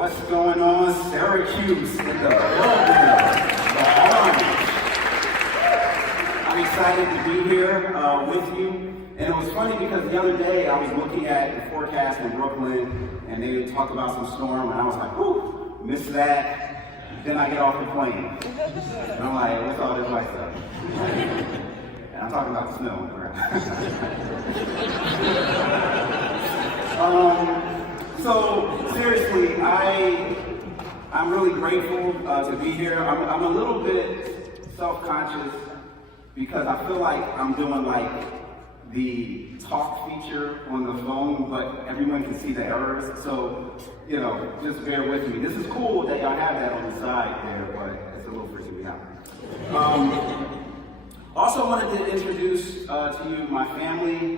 What's going on, Syracuse? In the orange. I'm excited to be here with you. And it was funny because the other day I was looking at the forecast in Brooklyn and they would talk about some storm and I was like, whew, missed that. Then I get off the plane. And I'm like, what's all this white stuff? And I'm talking about the snow. So seriously, I'm really grateful to be here. I'm a little bit self-conscious because I feel like I'm doing like the talk feature on the phone, but everyone can see the errors. So, just bear with me. This is cool that y'all have that on the side there, but it's a little freaking me out. Also wanted to introduce to you my family,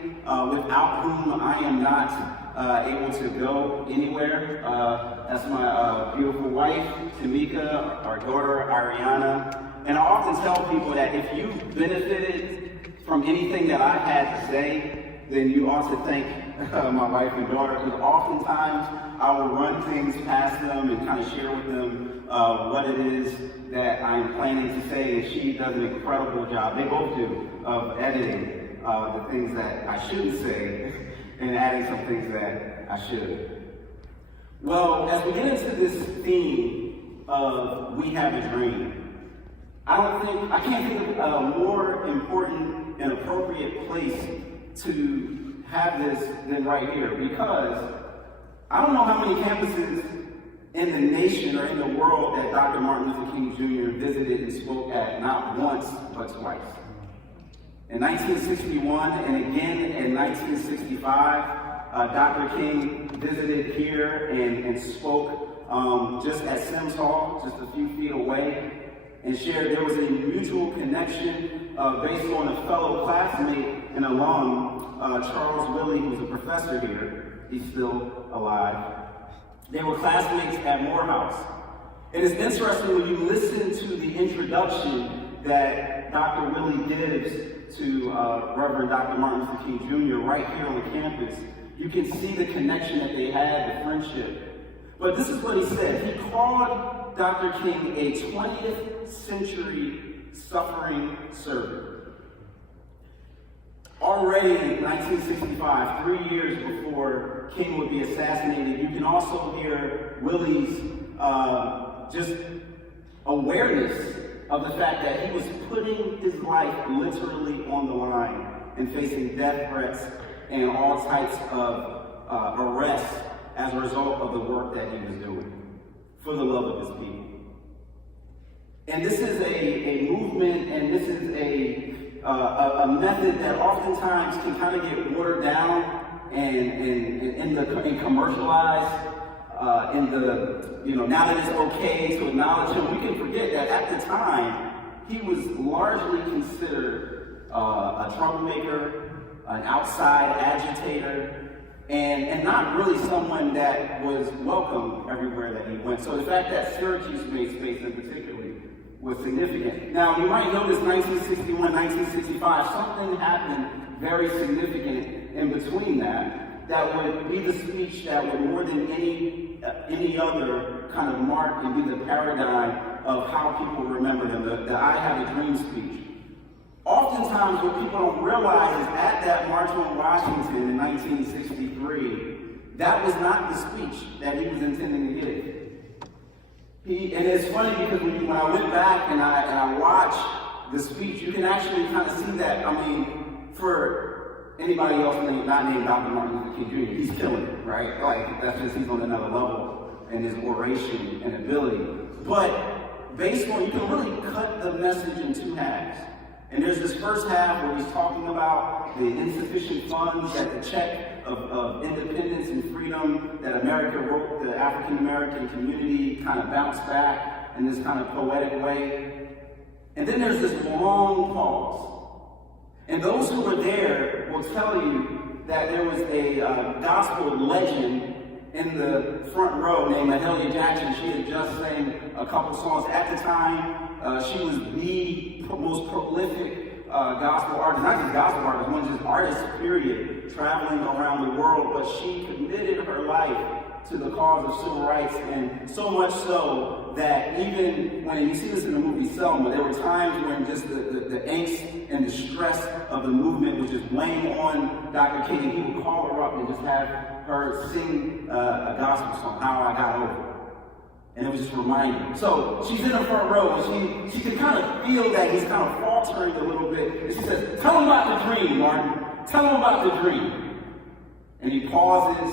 without whom I am not able to go anywhere. That's my beautiful wife, Tamika, our daughter, Ariana. And I often tell people that if you benefited from anything that I had to say, then you ought to thank my wife and daughter, because oftentimes I will run things past them and kind of share with them what it is that I'm planning to say, and she does an incredible job. They both do, of editing the things that I shouldn't say and adding some things that I should. Well, as we get into this theme of We Have a Dream, I can't think of a more important and appropriate place to have this than right here, because I don't know how many campuses in the nation or in the world that Dr. Martin Luther King Jr. visited and spoke at, not once, but twice. In 1961 and again in 1965, Dr. King visited here and spoke just at Sims Hall, just a few feet away, and shared there was a mutual connection based on a fellow classmate and alum, Charles Willie, who's a professor here. He's still alive. They were classmates at Morehouse. It is interesting when you listen to the introduction that Dr. Willie gives to Reverend Dr. Martin Luther King Jr. right here on the campus. You can see the connection that they had, the friendship. But this is what he said. He called Dr. King a 20th century suffering servant. Already in 1965, 3 years before King would be assassinated, you can also hear Willie's just awareness of the fact that he was putting his life literally on the line and facing death threats and all types of arrests as a result of the work that he was doing for the love of his people. And this is a movement, and this is a method that oftentimes can kind of get watered down and commercialized now that it's okay to acknowledge him. We can forget that at the time, he was largely considered a troublemaker, an outside agitator, and not really someone that was welcome everywhere that he went. So the fact that Syracuse made space in particular was significant. Now, you might notice 1961, 1965, something happened very significant in between that would be the speech that would more than any other kind of mark and be the paradigm of how people remember him, the I Have a Dream speech. Oftentimes, what people don't realize is at that March on Washington in 1963, that was not the speech that he was intending to give. And it's funny because when I went back and I watched the speech, you can actually kind of see that. I mean, for anybody else not named Dr. Martin Luther King Jr., he's killing it, right? Like, that's just, he's on another level in his oration and ability. But based on, you can really cut the message in two halves. And there's this first half where he's talking about the insufficient funds, that the check of independence and freedom that America wrote the African American community kind of bounced back in this kind of poetic way. And then there's this long pause. And those who were there will tell you that there was a gospel legend in the front row named Mahalia Jackson. She had just sang a couple songs. At the time, she was the most prolific gospel artist, not just gospel artist, one just artist, period, traveling around the world. But she committed her life to the cause of civil rights, and so much so that even when you see this in the movie Selma, there were times when just the angst and the stress of the movement was just weighing on Dr. King, and he would call her up and just have her sing a gospel song, How I Got Over. And it was just reminding. So she's in the front row, and she can kind of feel that he's kind of faltering a little bit. And she says, "Tell him about the dream, Martin. Tell him about the dream." And he pauses,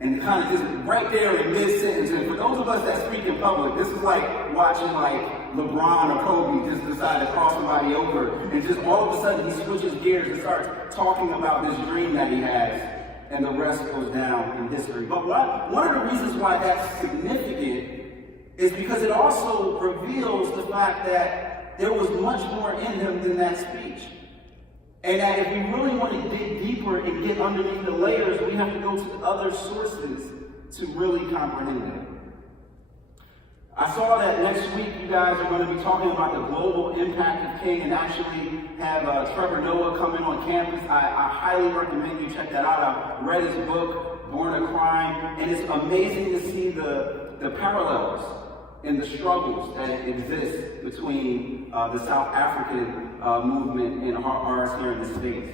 and kind of just right there in mid-sentence. And for those of us that speak in public, this is like watching like LeBron or Kobe just decide to cross somebody over, and just all of a sudden he switches gears and starts talking about this dream that he has, and the rest goes down in history. But one of the reasons why that's significant is because it also reveals the fact that there was much more in him than that speech. And that if we really want to dig deeper and get underneath the layers, we have to go to other sources to really comprehend it. I saw that next week you guys are going to be talking about the global impact of King, and actually have Trevor Noah come in on campus. I highly recommend you check that out. I've read his book, Born a Crime, and it's amazing to see the parallels and the struggles that exist between the South African movement and ours here in the States.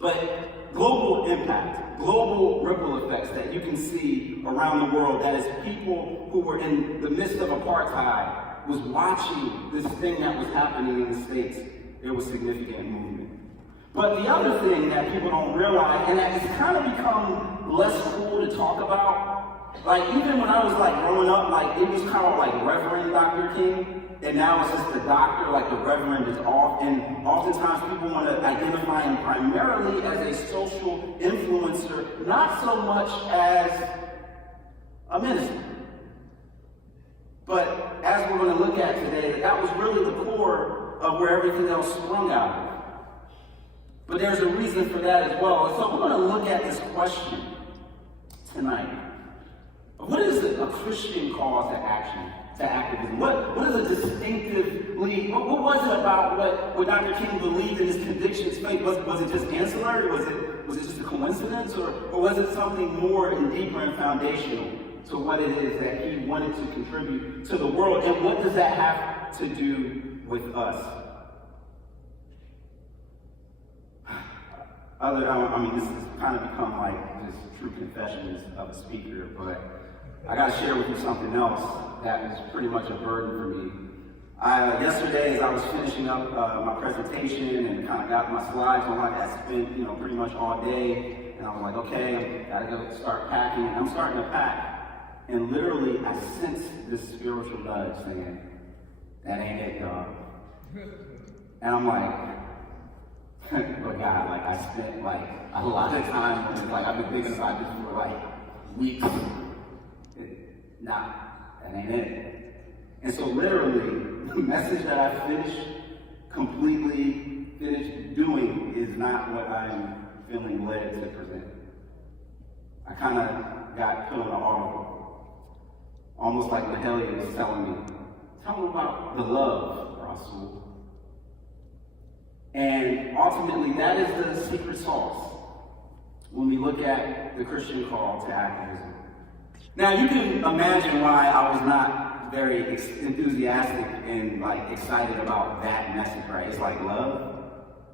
But global impact, global ripple effects that you can see around the world, that is people who were in the midst of apartheid was watching this thing that was happening in the States. It was significant movement. But the other thing that people don't realize, and that has kind of become less cool to talk about, like even when I was like growing up, like it was kind of like Reverend Dr. King, and now it's just the doctor, like the Reverend is off, and oftentimes people want to identify him primarily as a social influencer, not so much as a minister. But as we're going to look at today, that was really the core of where everything else sprung out of. But there's a reason for that as well. And so we're going to look at this question tonight. What is a Christian call to action, to activism? What is a distinctively, what was it about what Dr. King believed in his convictions, faith? Was it just ancillary? Was it just a coincidence? Or was it something more and deeper and foundational to what it is that he wanted to contribute to the world? And what does that have to do with us? This has kind of become like just true confessions of a speaker, but I got to share with you something else that was pretty much a burden for me. Yesterday, as I was finishing up my presentation and kind of got my slides on, I spent pretty much all day, and I was like, okay, I got to go start packing, and I'm starting to pack, and literally I sensed this spiritual nudge saying, "That ain't it, dog." And I'm like, but God, like I spent like a lot of time on it. Like I've been thinking about this for like weeks. That ain't it. And so literally, the message that I completely finished doing is not what I'm feeling led to present. I kind of got put on an audible. Almost like Mahalia was telling me, tell them about the love, Rasool. And ultimately, that is the secret sauce when we look at the Christian call to activism. Now, you can imagine why I was not very enthusiastic and like excited about that message, right? It's like love,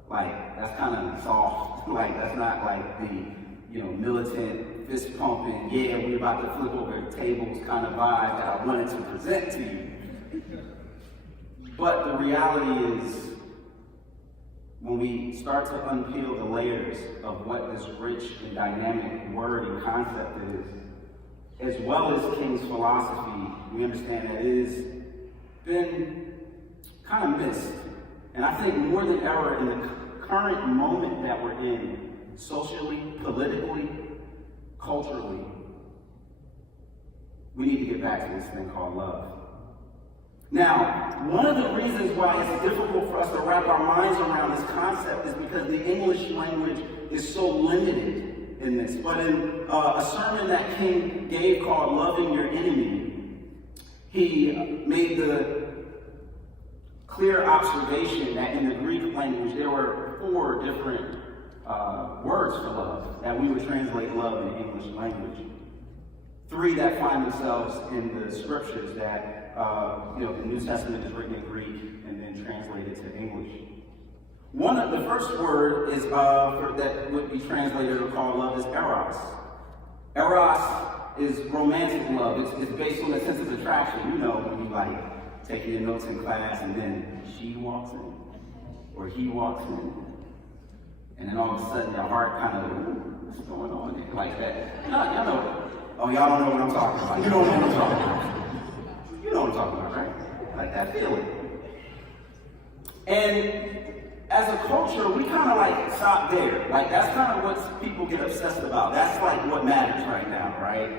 like that's kind of soft. Like that's not like the militant, fist pumping, yeah, we're about to flip over the tables kind of vibe that I wanted to present to you. But the reality is, when we start to unpeel the layers of what this rich and dynamic word and concept is, as well as King's philosophy, we understand that it has been kind of missed. And I think more than ever in the current moment that we're in, socially, politically, culturally, we need to get back to this thing called love. Now, one of the reasons why it's difficult for us to wrap our minds around this concept is because the English language is so limited in this. But in a sermon that King gave called Loving Your Enemy, he made the clear observation that in the Greek language there were 4 different words for love that we would translate love in the English language. three that find themselves in the scriptures that, the New Testament is written in Greek and then translated to English. The first word is that would be translated or called love is eros. Eros is romantic love. It's based on a sense of attraction. You know, when you taking your notes in class and then she walks in or he walks in, and then all of a sudden your heart kind of, what's going on there? Like that. Y'all know. Oh, y'all don't know what I'm talking about. You don't know what I'm talking about. You know what I'm talking about, right? Like that feeling. And as a culture, we kind of stop there. That's kind of what people get obsessed about. That's what matters right now, right?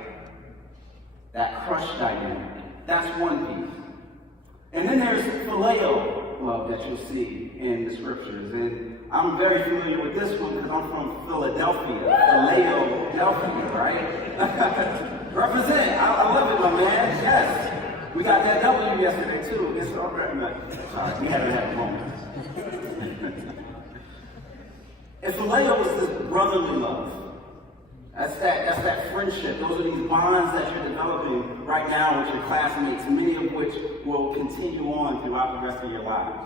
That crush dynamic. That's one piece. And then there's phileo love that you'll see in the scriptures. And I'm very familiar with this one because I'm from Philadelphia. Philadelphia, right? Represent. I love it, my man. Yes. We got that W yesterday, too. It's all right. Sorry, we haven't had a moment. And phileo is this brotherly love. That's that friendship. Those are these bonds that you're developing right now with your classmates, many of which will continue on throughout the rest of your lives.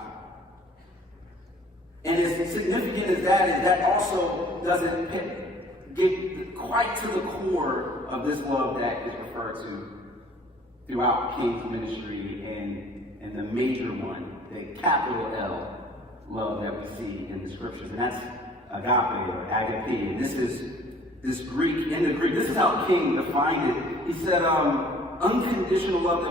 And as significant as that also doesn't get quite to the core of this love that is referred to throughout King's ministry and the major one, the capital L love that we see in the scriptures. And that's agape or agape. And this is this Greek, in the Greek, this is how King defined it. He said, unconditional love.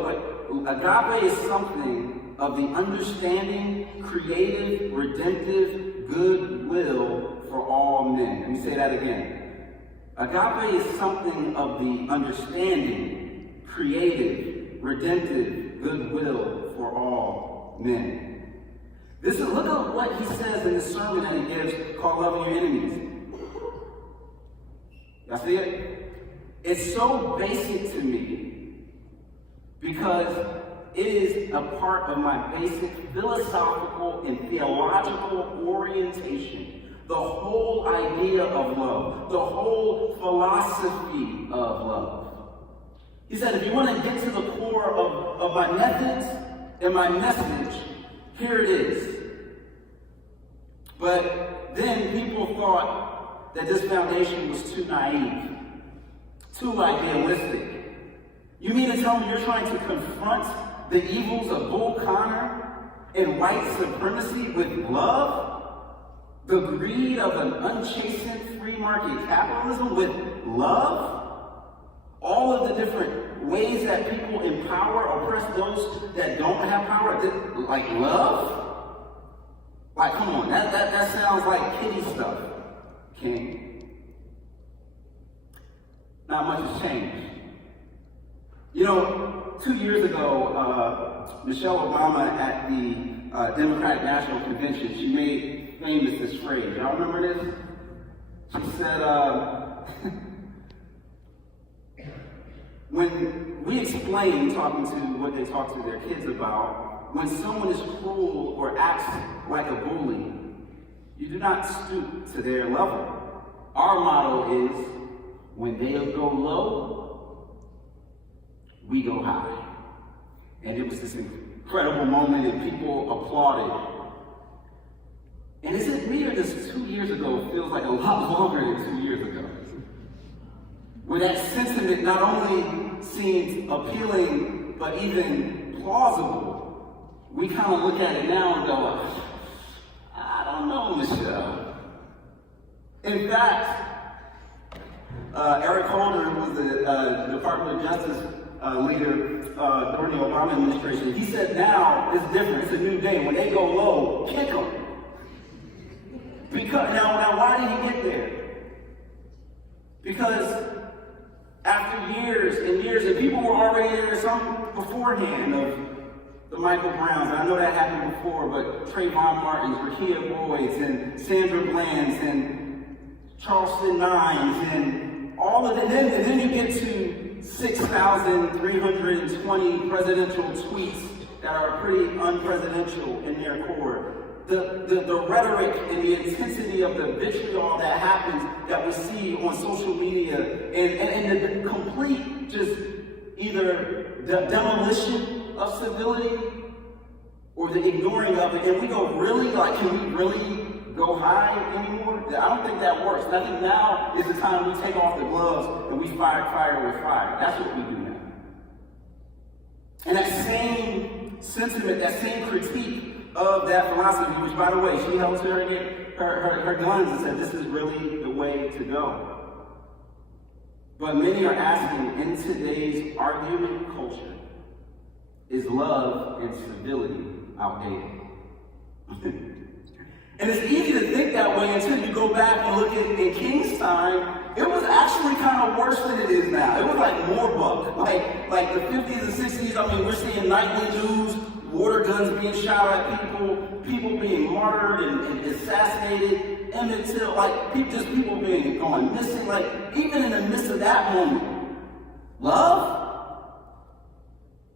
Agape is something of the understanding, creative, redemptive goodwill for all men. Let me say that again. Agape is something of the understanding, creative, redemptive goodwill for all men. Look at what he says in the sermon that he gives called Loving Your Enemies. Y'all see it? It's so basic to me because it is a part of my basic philosophical and theological orientation. The whole idea of love, the whole philosophy of love. He said, if you want to get to the core of my methods and my message, here it is. But then people thought that this foundation was too naive, too idealistic. You mean to tell me you're trying to confront the evils of Bull Connor and white supremacy with love? The greed of an unchastened free market capitalism with love? All of the different ways that people empower, oppress those that don't have power, like love? Come on, that sounds like kiddie stuff, King. Not much has changed. 2 years ago, Michelle Obama at the Democratic National Convention, she made famous this phrase. Y'all remember this? She said, when we explain talking to what they talk to their kids about, when someone is cruel or acts like a bully, you do not stoop to their level. Our motto is, when they go low, we go high. And it was this incredible moment and people applauded. And is it me or this 2 years ago feels like a lot longer than 2 years ago? Where that sentiment not only seemed appealing, but even plausible. We kind of look at it now and go, I don't know, Michelle. In fact, Eric Holder, who was the Department of Justice leader during the Obama administration, he said now it's different. It's a new day. When they go low, kick them. Because now why did he get there? Because after years and years, and people were already there, some beforehand of the Michael Browns. I know that happened before, but Trayvon Martins, Rakia Boyds, and Sandra Bland's, and Charleston Nines, and all of it. And then you get to 6,320 presidential tweets that are pretty unpresidential in their core. the rhetoric and the intensity of the vitriol that happens, that we see on social media, and the complete just either the demolition of civility or the ignoring of it. And we go, really? Like, can we really go high anymore? I don't think that works. And I think now is the time we take off the gloves and we fight fire with fire. That's what we do now. And that same sentiment, that same critique of that philosophy, which, by the way, she held to her guns and said, this is really the way to go. But many are asking, in today's argument culture, is love and civility outdated? And it's easy to think that way until you go back and look at in King's time. It was actually kind of worse than it is now. It was like more buck. Like the 50s and 60s, I mean, we're seeing nightly news, water guns being shot at people being martyred and assassinated, Emmett Till, like people being going missing. Like, even in the midst of that moment, love?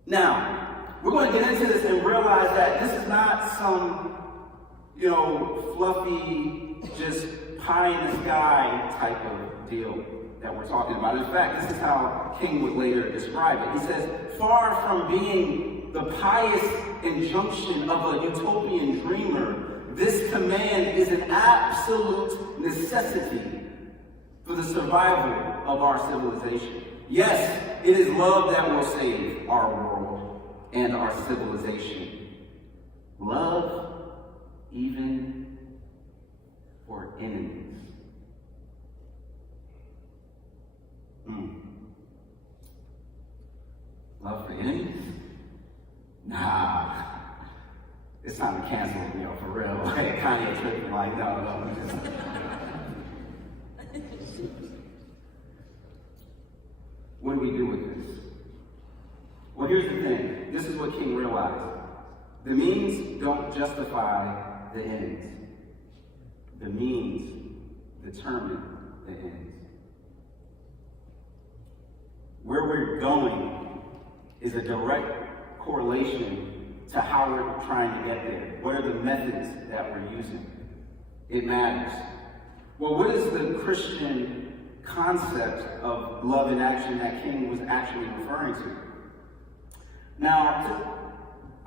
Now, we're going to get into this and realize that this is not some, fluffy, just pie in the sky type of deal that we're talking about. In fact, this is how King would later describe it. He says, far from being the pious injunction of a utopian dreamer, this command is an absolute necessity for the survival of our civilization. Yes, it is love that will save our world and our civilization. Love even for enemies. Love for enemies? Nah. It's time to cancel it, for real. Like, Kanye tripping, like, no. What do we do with this? Well, here's the thing. This is what King realized. The means don't justify the ends. The means determine the ends. Where we're going is a direct correlation to how we're trying to get there. What are the methods that we're using? It matters. Well, what is the Christian concept of love in action that King was actually referring to? Now,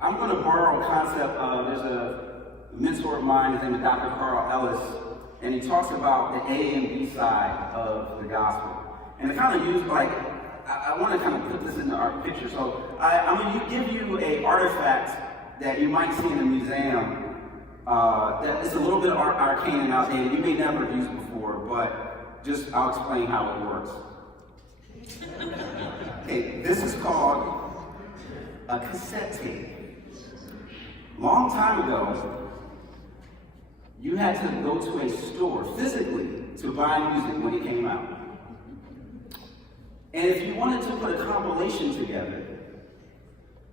I'm going to borrow a concept of, there's a mentor of mine, his name is Dr. Carl Ellis, and he talks about the A and B side of the gospel. And to kind of use, I want to kind of put this into our picture. So I'm going to give you an artifact that you might see in a museum that is a little bit arcane and outdated. You may never have used before, but just I'll explain how it works. Okay, this is called a cassette tape. Long time ago, you had to go to a store physically to buy music when it came out. And if you wanted to put a compilation together,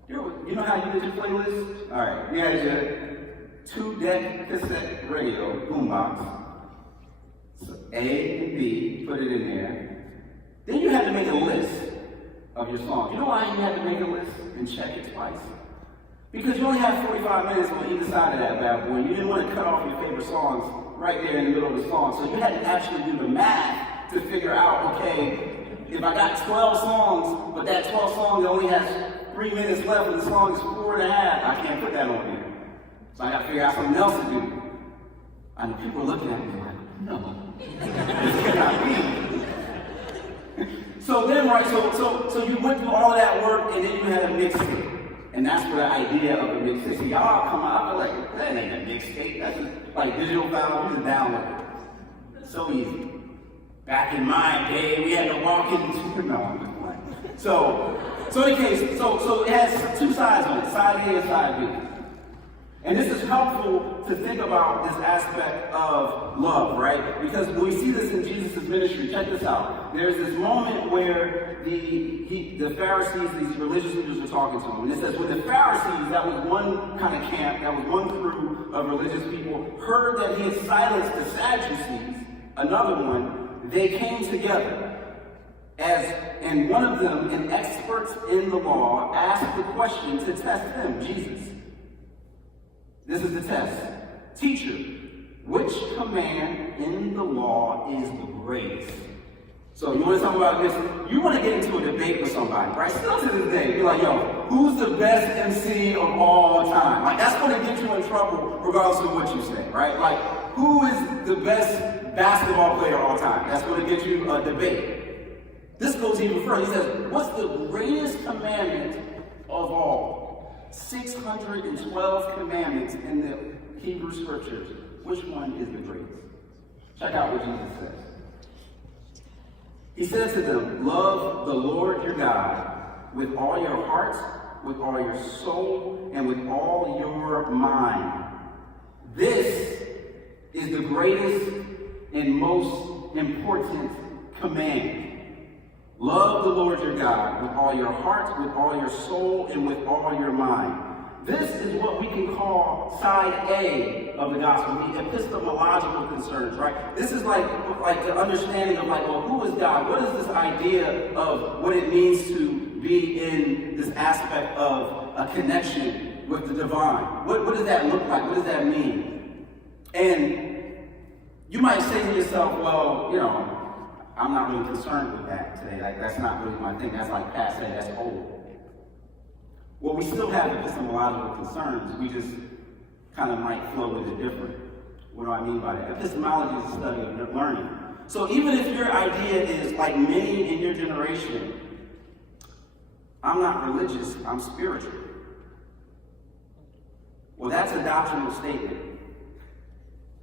you know how you did your playlist? All right, you had your 2-deck cassette radio, boombox, so A and B, put it in there. Then you had to make a list of your songs. You know why you had to make a list and check it twice? Because you only had 45 minutes on either side of that bad boy. You didn't want to cut off your favorite songs right there in the middle of the song. So you had to actually do the math to figure out, okay, if I got 12 songs, but that 12 songs only has 3 minutes left and the song is 4.5, I can't put that on there. So I got to figure out something else to do. And people are looking at me like, no, this cannot be. So then, right, so you went through all of that work and then you had a mixtape. And that's where the idea of a mixtape. See, y'all come out, I feel like, that ain't a mixtape. That's just like digital file, you just download it. So easy. Back in my day, we had to walk into, no, I'm just playing. So in case, so it has two sides on it, side A and side B. And this is helpful to think about this aspect of love, right? Because when we see this in Jesus' ministry, check this out. There's this moment where the Pharisees, these religious leaders, are talking to him. And it says, when the Pharisees, that was one kind of camp, that was one crew of religious people, heard that he had silenced the Sadducees, another one, they came together. And one of them, an expert in the law, asked the question to test them, Jesus. This is the test. "Teacher, which command in the law is the greatest?" So you want to talk about this? You want to get into a debate with somebody, right? Still to this day, you're like, yo, who's the best MC of all time? Like, that's going to get you in trouble regardless of what you say, right? Like, who is the best basketball player of all time? That's going to get you a debate. This goes even further. He says, what's the greatest commandment of all? 612 commandments in the Hebrew scriptures. Which one is the greatest? Check out what Jesus says. He said to them, "Love the Lord your God with all your heart, with all your soul, and with all your mind. This is the greatest and most important command. Love the Lord your God with all your heart, with all your soul, and with all your mind." This is what we can call side A of the gospel, the epistemological concerns, right? This is like the understanding of like, well, who is God? What is this idea of what it means to be in this aspect of a connection with the divine? What does that look like? What does that mean? And you might say to yourself, well, I'm not really concerned with that today. Like, that's not really my thing. That's like passe, that's old. Well, we still have epistemological concerns. We just kind of might flow with it different. What do I mean by that? Epistemology is the study of learning. So even if your idea is like many in your generation, I'm not religious, I'm spiritual. Well, that's a doctrinal statement.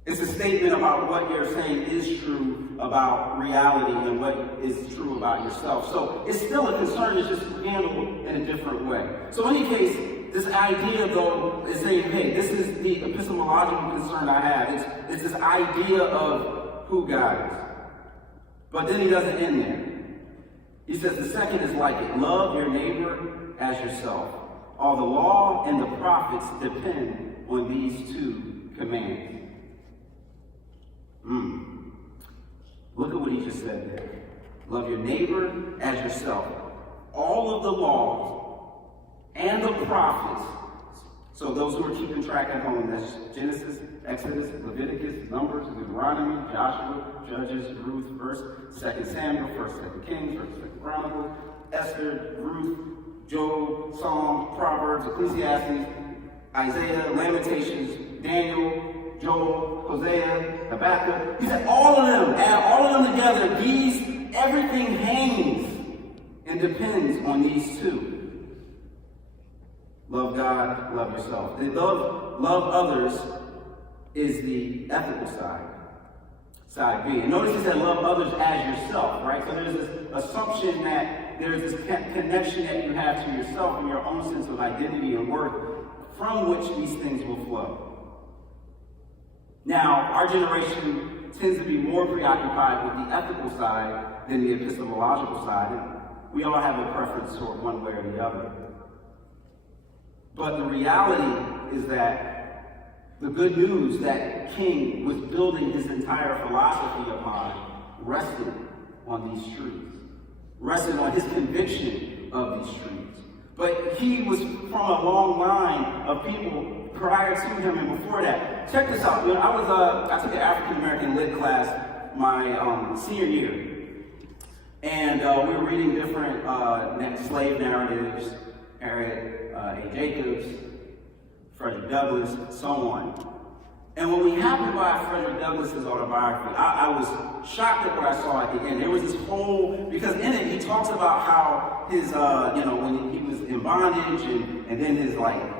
It's a statement about what you're saying is true about reality and what is true about yourself. So it's still a concern, it's just handled in a different way. So in any case, this idea, though, is saying, hey, this is the epistemological concern I have. It's this idea of who God is. But then he doesn't end there. He says the second is like it. Love your neighbor as yourself. All the law and the prophets depend on these two commands. Look at what he just said there. Love your neighbor as yourself. All of the laws and the prophets. So those who are keeping track at home, that's Genesis, Exodus, Leviticus, Numbers, Deuteronomy, Joshua, Judges, Ruth, 1st, 2nd Samuel, 1st, 2nd Kings, 1st, 2nd Chronicles, Esther, Ruth, Job, Psalms, Proverbs, Ecclesiastes, Isaiah, Lamentations, Daniel, Joel, Hosea, Habakkuk. He said all of them, add all of them together, everything hangs and depends on these two. Love God, love yourself. The love others is the ethical side. Side B. And notice he said love others as yourself, right? So there's this assumption that there's this connection that you have to yourself and your own sense of identity and worth from which these things will flow. Now, our generation tends to be more preoccupied with the ethical side than the epistemological side. And we all have a preference toward one way or the other. But the reality is that the good news that King was building his entire philosophy upon rested on these truths, rested on his conviction of these truths. But he was from a long line of people prior to him and before that. Check this out. I took an African American lit class my senior year, and we were reading different slave narratives, Harriet A. Jacobs, Frederick Douglass, so on. And when we happened by Frederick Douglass's autobiography, I was shocked at what I saw at the end. There was this whole, because in it he talks about how his, when he was in bondage and then his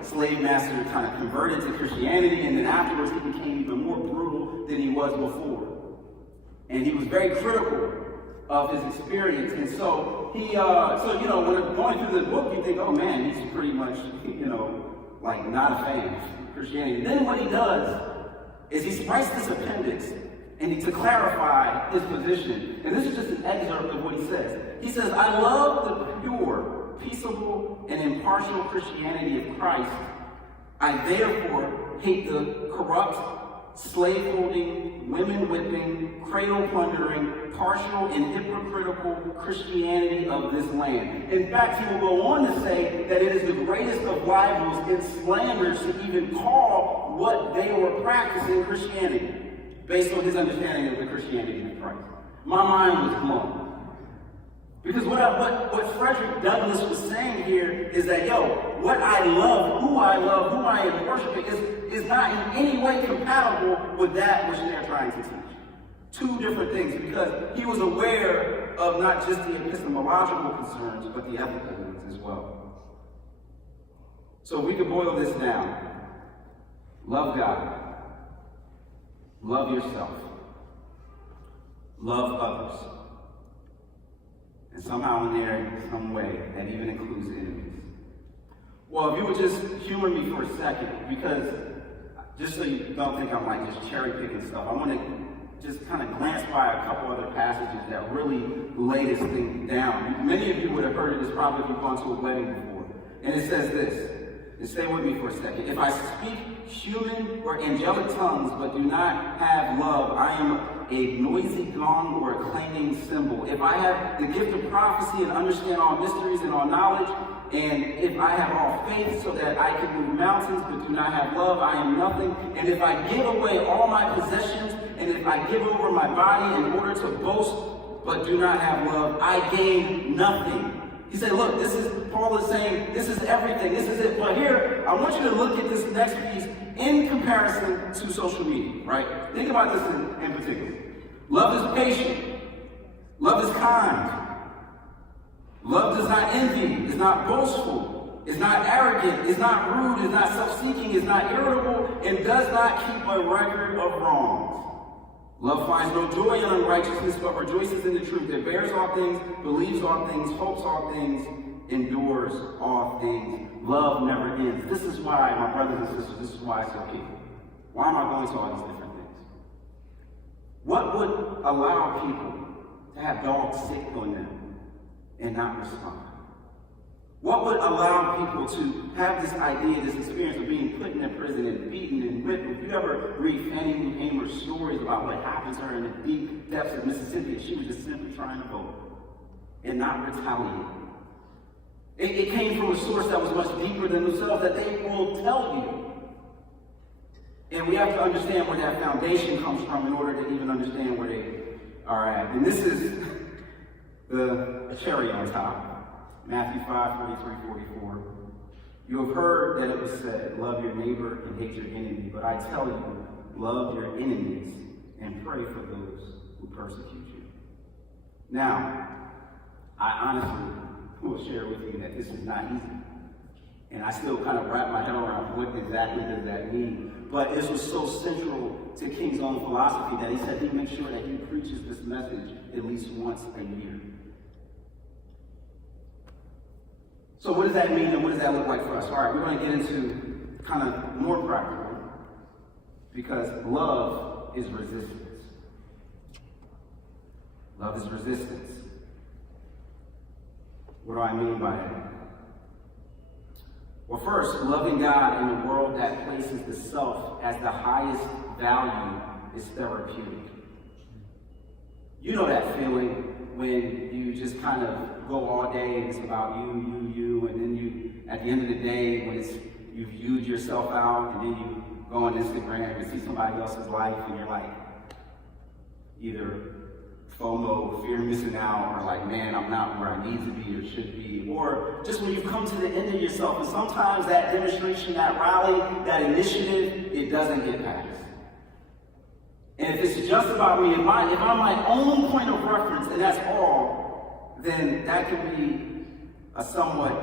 slave master kind of converted to Christianity, and then afterwards he became even more brutal than he was before. And he was very critical of his experience. And so he, when going through the book, you think, oh man, he's pretty much, not a fan of Christianity. And then what he does is he writes this appendix to clarify his position. And this is just an excerpt of what he says. He says, I love the pure, peaceable, and impartial Christianity of Christ. I therefore hate the corrupt, slave-holding, women-whipping, cradle-plundering, partial and hypocritical Christianity of this land. In fact, he will go on to say that it is the greatest of libels and slanders to even call what they were practicing Christianity, based on his understanding of the Christianity of Christ. My mind was blown. Because what Frederick Douglass was saying here is that, what I love, who I am worshiping, is not in any way compatible with that which they're trying to teach. Two different things, because he was aware of not just the epistemological concerns, but the ethical ones as well. So we can boil this down. Love God. Love yourself. Love others. And somehow in there, some way, that even includes enemies. Well, if you would just humor me for a second, because just so you don't think I'm like just cherry picking stuff, I want to just kind of glance by a couple other passages that really lay this thing down. Many of you would have heard of this probably if you've gone to a wedding before. And it says this, and stay with me for a second. If I speak human or angelic tongues but do not have love, I am a noisy gong or a clanging cymbal. If I have the gift of prophecy and understand all mysteries and all knowledge, and if I have all faith so that I can move mountains but do not have love, I am nothing. And if I give away all my possessions, and if I give over my body in order to boast but do not have love, I gain nothing. He said, look, Paul is saying, this is everything, this is it. But here, I want you to look at this next piece in comparison to social media, right? Think about this in particular. Love is patient. Love is kind. Love does not envy, is not boastful, is not arrogant, is not rude, is not self-seeking, is not irritable, and does not keep a record of wrongs. Love finds no joy in unrighteousness, but rejoices in the truth. It bears all things, believes all things, hopes all things, endures all things. Love never ends. This is why, my brothers and sisters, this is why I tell people, why am I going to all these different things? What would allow people to have dogs sick on them and not respond? What would allow people to have this idea, this experience of being put in a prison and beaten and whipped? If you ever read Fannie Lou Hamer's stories about what happened to her in the deep depths of Mississippi, she was just simply trying to vote and not retaliate. It came from a source that was much deeper than themselves, that they will tell you. And we have to understand where that foundation comes from in order to even understand where they are at. And this is the cherry on top. Matthew 5, 43, 44. You have heard that it was said, love your neighbor and hate your enemy. But I tell you, love your enemies and pray for those who persecute you. Now, I honestly will share with you that this is not easy. And I still kind of wrap my head around what exactly does that mean. But this was so central to King's own philosophy that he said he makes sure that he preaches this message at least once a year. So what does that mean and what does that look like for us? All right, we're going to get into kind of more practical, because love is resistance. Love is resistance. What do I mean by that? Well, first, loving God in a world that places the self as the highest value is therapeutic. You know that feeling when you just kind of go all day and it's about you, and then you, at the end of the day, when you've viewed yourself out, and then you go on Instagram and see somebody else's life, and you're like, either FOMO, fear of missing out, or like, man, I'm not where I need to be or should be, or just when you've come to the end of yourself, and sometimes that demonstration, that rally, that initiative, it doesn't get passed. And if it's just about me, if I'm my own point of reference, and that's all, then that can be a somewhat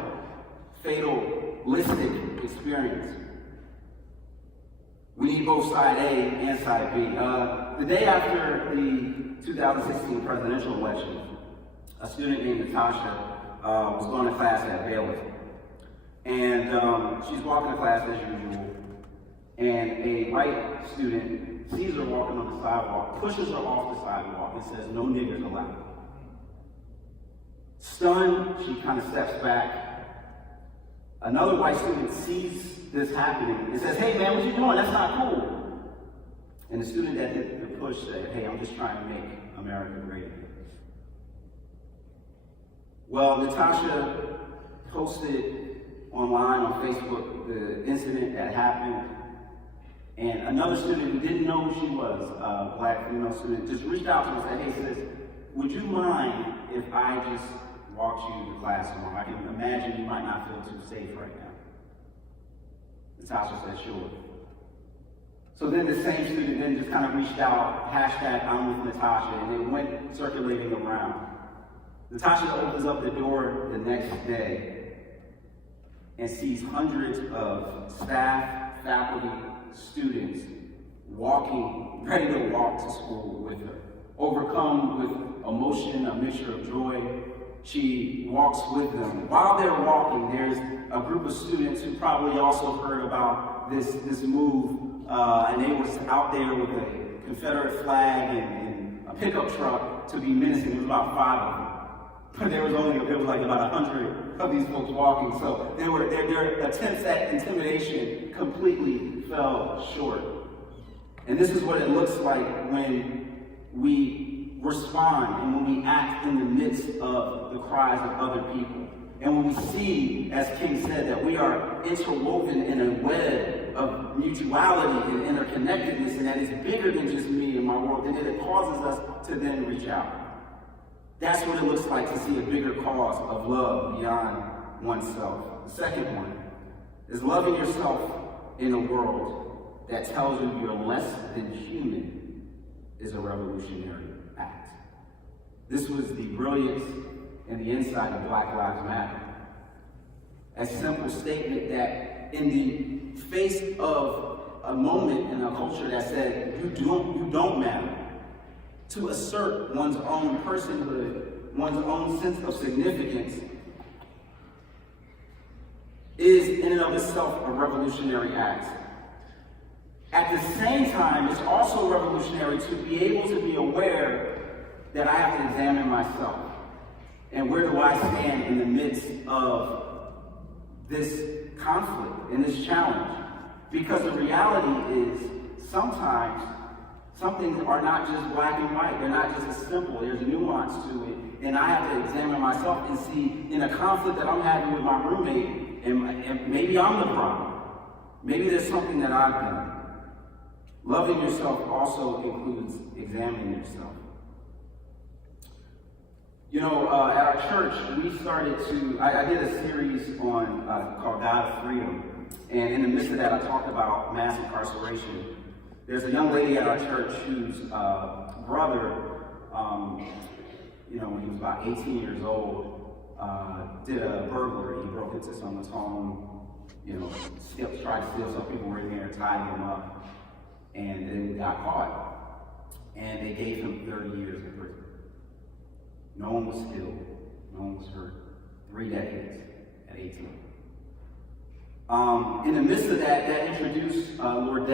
fatalistic experience. We need both side A and side B. The day after the 2016 presidential election, a student named Natasha was going to class at Baylor. And she's walking to class as usual. And a white student sees her walking on the sidewalk, pushes her off the sidewalk, and says, "No niggers allowed." Stunned, she kind of steps back. Another white student sees this happening and says, "Hey man, what you doing? That's not cool." And the student that did the push said, "Hey, I'm just trying to make America great again." Well, Natasha posted online on Facebook the incident that happened. And another student who didn't know who she was, a black female student, just reached out to her and said, hey sis, would you mind if I just walked you to class tomorrow? I can imagine you might not feel too safe right now. Natasha said, sure. So then the same student then just kind of reached out, hashtag I'm with Natasha, and it went circulating around. Natasha opens up the door the next day and sees hundreds of staff, faculty, students walking, ready to walk to school with her. Overcome with emotion, a mixture of joy, she walks with them. While they're walking, there's a group of students who probably also heard about this move, and they were out there with a Confederate flag and a pickup truck to be menacing. There was about 5 of them. But there was like about 100 of these folks walking. So their attempts at intimidation completely fell short. And this is what it looks like when we respond and when we act in the midst of the cries of other people. And when we see, as King said, that we are interwoven in a web of mutuality and interconnectedness, and that is bigger than just me and my world, then it causes us to then reach out. That's what it looks like to see a bigger cause of love beyond oneself. The second one is loving yourself in a world that tells you you're less than human is a revolutionary act. This was the brilliance and the insight of Black Lives Matter. A simple statement that in the face of a moment in a culture that said you don't matter, to assert one's own personhood, one's own sense of significance, is in and of itself a revolutionary act. At the same time, it's also revolutionary to be able to be aware that I have to examine myself. And where do I stand in the midst of this conflict and this challenge? Because the reality is, sometimes some things are not just black and white. They're not just as simple. There's nuance to it. And I have to examine myself and see in a conflict that I'm having with my roommate, and maybe I'm the problem. Maybe there's something that I've done. Loving yourself also includes examining yourself. You know, at our church, we started to, I did a series on called God of Freedom. And in the midst of that, I talked about mass incarceration. There's a young lady at our church whose brother, when he was about 18 years old, did a burglary. He broke into someone's home, tried to steal. Some people were in there, tied him up, and then got caught. And they gave him 30 years in prison. No one was killed. No one was hurt. 3 decades at 18. In the midst of that, introduced Lourdes,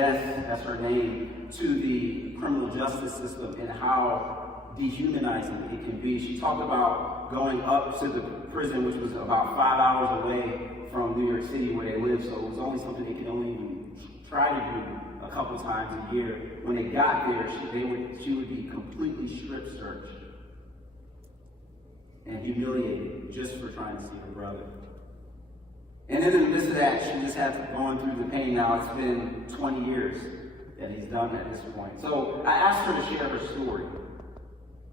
that's her name, to the criminal justice system and how dehumanizing it can be. She talked about going up to the prison, which was about 5 hours away from New York City where they lived, so it was only something they could only even try to do a couple times a year. When they got there, she would be completely strip searched and humiliated just for trying to see her brother. And then in the midst of that, she just had gone through the pain. Now it's been 20 years that he's done at this point. So I asked her to share her story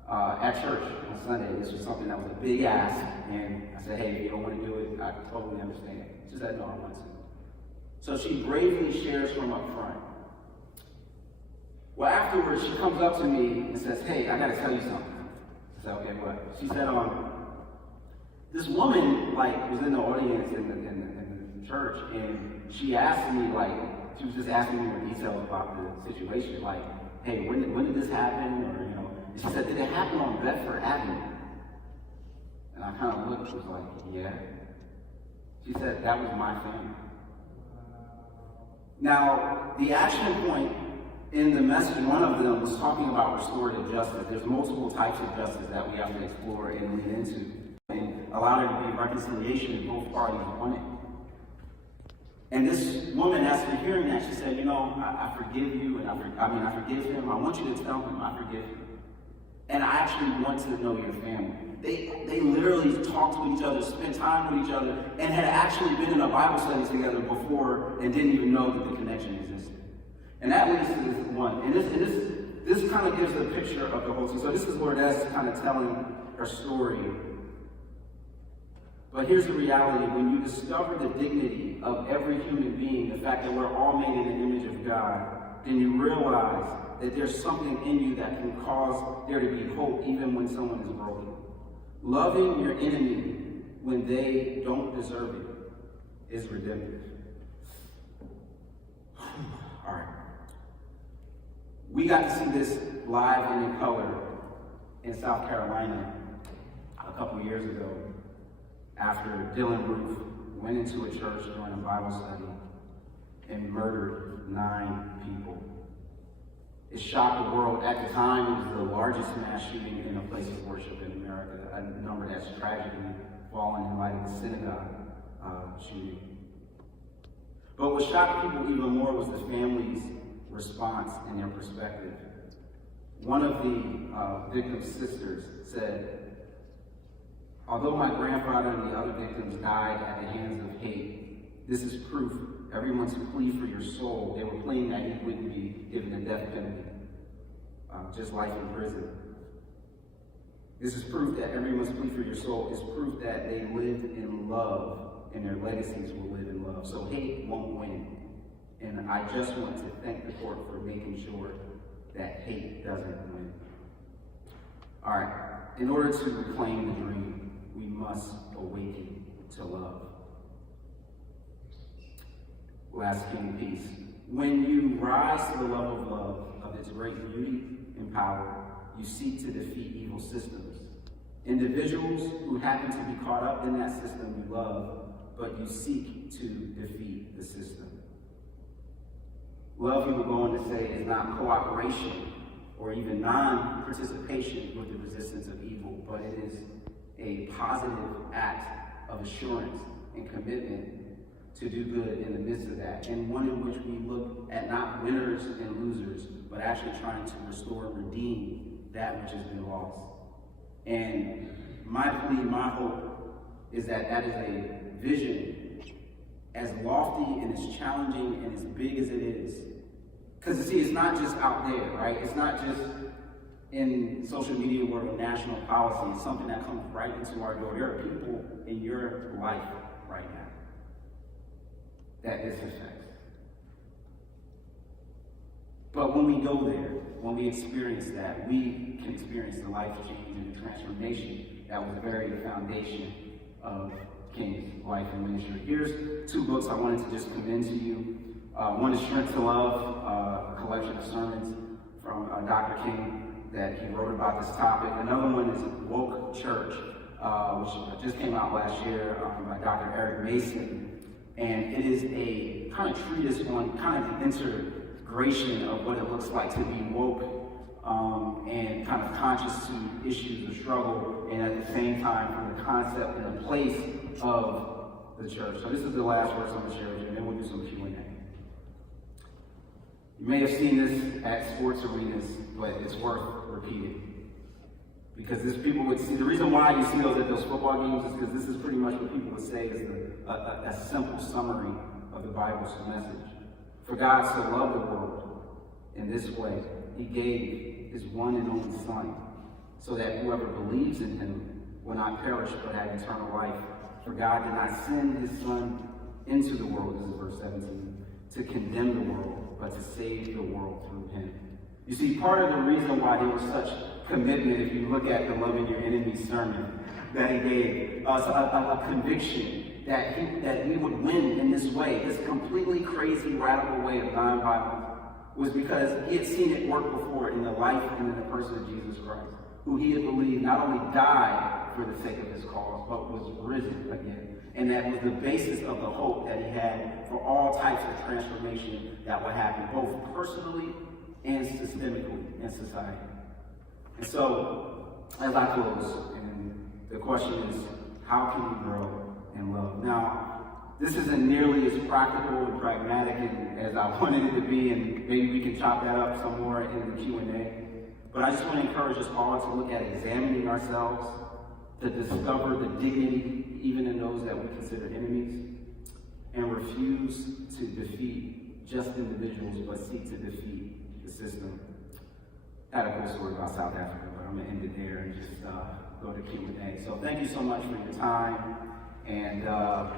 at church on Sunday. This was something that was a big ask, and I said, hey, if you don't want to do it, I totally understand. She said, no, I want to. So she bravely shares from up front. Well, afterwards, she comes up to me and says, hey, I got to tell you something. I said, okay, what? She said, this woman, was in the audience in the church, and she asked me, she was just asking me more details about the situation, hey, when did this happen? Or, and she said, did it happen on Bedford Avenue? And I kind of looked, was like, yeah. She said, that was my family. Now, the action point in the message, one of them was talking about restorative justice. There's multiple types of justice that we have to explore and lean into, and allow there to be reconciliation if both parties want it. And this woman, after hearing that, she said, I forgive you, and I forgive him. I want you to tell him I forgive him. And I actually want to know your family. They literally talked with each other, spent time with each other, and had actually been in a Bible study together before and didn't even know that the connection existed. And that leads to this one. And this kind of gives a picture of the whole thing. So this is where that's kind of telling her story. But here's the reality. When you discover the dignity of every human being, the fact that we're all made in the image of God, then you realize that there's something in you that can cause there to be hope even when someone is broken. Loving your enemy when they don't deserve it is redemptive. All right. We got to see this live and in color in South Carolina a couple years ago after Dylan Roof went into a church during a Bible study and murdered 9 people. It shocked the world. At the time, it was the largest mass shooting in a place of worship in America, a number that's tragically fallen in light of the synagogue shooting. But what shocked people even more was the family's response and their perspective. One of the victim's sisters said, "Although my grandfather and the other victims died at the hands of hate, this is proof everyone's plea for your soul. They were pleading that he wouldn't be given the death penalty, just life in prison. This is proof that everyone's plea for your soul is proof that they lived in love and their legacies will live in love. So hate won't win. And I just want to thank the court for making sure that hate doesn't win." All right, in order to reclaim the dream, we must awaken to love. Last king piece. When you rise to the level of love, of its great beauty and power, you seek to defeat evil systems. Individuals who happen to be caught up in that system you love, but you seek to defeat the system. Love, he will go on to say, is not cooperation or even non-participation with the resistance of evil, but it is a positive act of assurance and commitment to do good in the midst of that, and one in which we look at not winners and losers, but actually trying to restore and redeem that which has been lost. And my plea, my hope, is that that is a vision as lofty and as challenging and as big as it is. Because you see, it's not just out there, right? It's not just in social media world, national policy. It's something that comes right into our door. There are people in your life right now that this affects. But when we go there, when we experience that, we can experience the life change and the transformation that was the very foundation of King's life and ministry. Here's 2 books I wanted to just commend to you. One is Strength to Love, a collection of sermons from Dr. King that he wrote about this topic. Another one is Woke Church, which just came out last year by Dr. Eric Mason. And it is a kind of treatise on kind of the integration of what it looks like to be woke and kind of conscious to issues of struggle, and at the same time from the concept and the place of the church. So this is the last verse I'm going to share with you, and then we'll do some Q&A. You may have seen this at sports arenas, but it's worth repeating. Because this people would see, the reason why you see those at those football games is because this is pretty much what people would say is a simple summary of the Bible's message. For God so loved the world in this way, he gave his one and only Son, so that whoever believes in him will not perish but have eternal life. For God did not send his Son into the world, this is verse 17, to condemn the world, but to save the world through him. You see, part of the reason why there was such commitment, if you look at the Loving Your Enemy sermon that he gave, a conviction that we would win in this way, this completely crazy, radical way of nonviolence, was because he had seen it work before in the life and in the person of Jesus Christ, who he had believed not only died for the sake of his cause, but was risen again. And that was the basis of the hope that he had for all types of transformation that would happen, both personally and systemically in society. And so, as I close, and the question is, how can we grow in love? Now, this isn't nearly as practical and pragmatic as I wanted it to be, and maybe we can chop that up some more in the Q&A. But I just want to encourage us all to look at examining ourselves, to discover the dignity even in those that we consider enemies, and refuse to defeat just individuals, but seek to defeat the system. I had a cool story about South Africa, but I'm gonna end it there and just go to Q&A. So thank you so much for your time and your